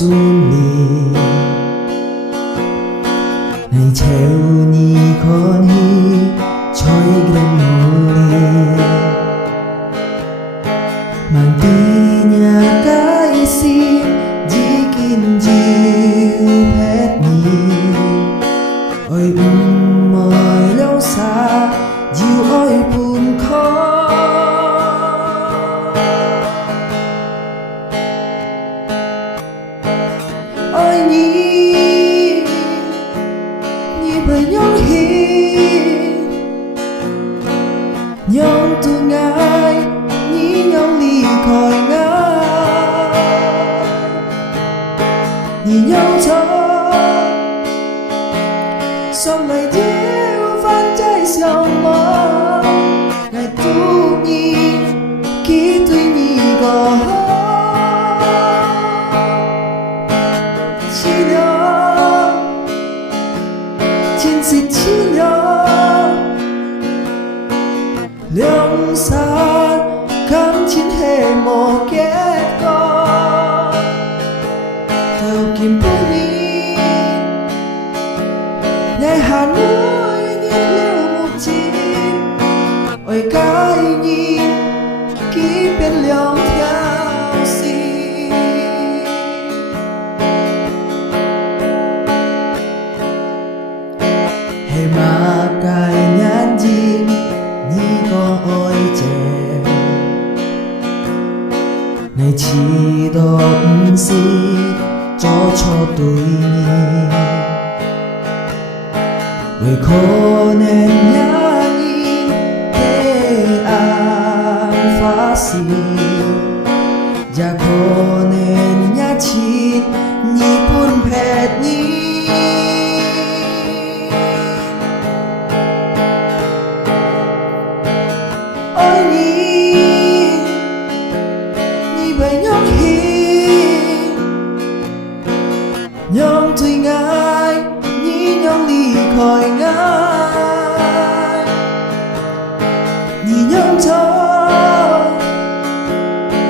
xuân nì ngày treo ni con hi choi gran mole mang ti nhà cái xin jikin jiu pet ni oi mỏi lâu xa jiu oi pun khó ôi nhí bởi nhóm hi nhóm tu ngài nhí nhóm ly khỏi ngài nhí nhóm cho xong lại chiếu phan trái sông mơ ngài tu nhí ký tuy nhí gò 진실 치려 령산 감진해 못 겠고 더긴 뿐이 내 하늘이 lưu một chim ôi cái nhìn ký bên lòng theo xin mà cài nhãn chim như có ôi chèo ngày chỉ động gì cho tôi người khó nên nhãn nhìn thế an phá xì và khó nên nhãn chín nhị buồn phẹt nhị nhóm tuy ngài nhí nhóm ly khỏi ngài nhí nhóm cho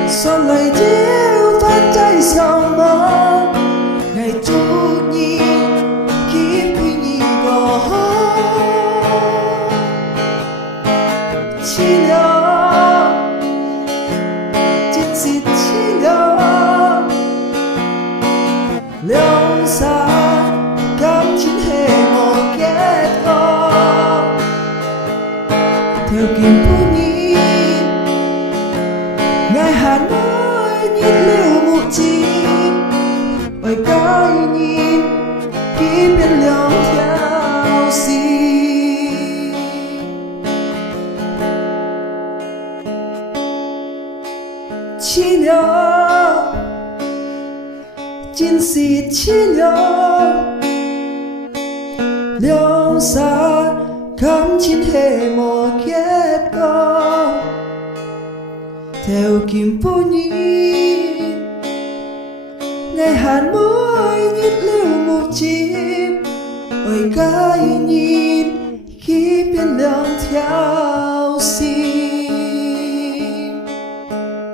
son lại chiếu phát trái sông mơ ngày chút nhí kiếp quy nhí gò chi nhớ chính sĩ chi nhớ 령 san cảm chín hệ một kết con theo kim phú nhi ngài hà nội nhìn lưu một chim ôi cái nhìn ký bên lòng theo xin chi nhớ 진실 치려 령 san cảm chín hệ một kết con theo kim phú nhi ngày hàn môi nhít lưu một chim ôi cái nhìn khi bên lòng theo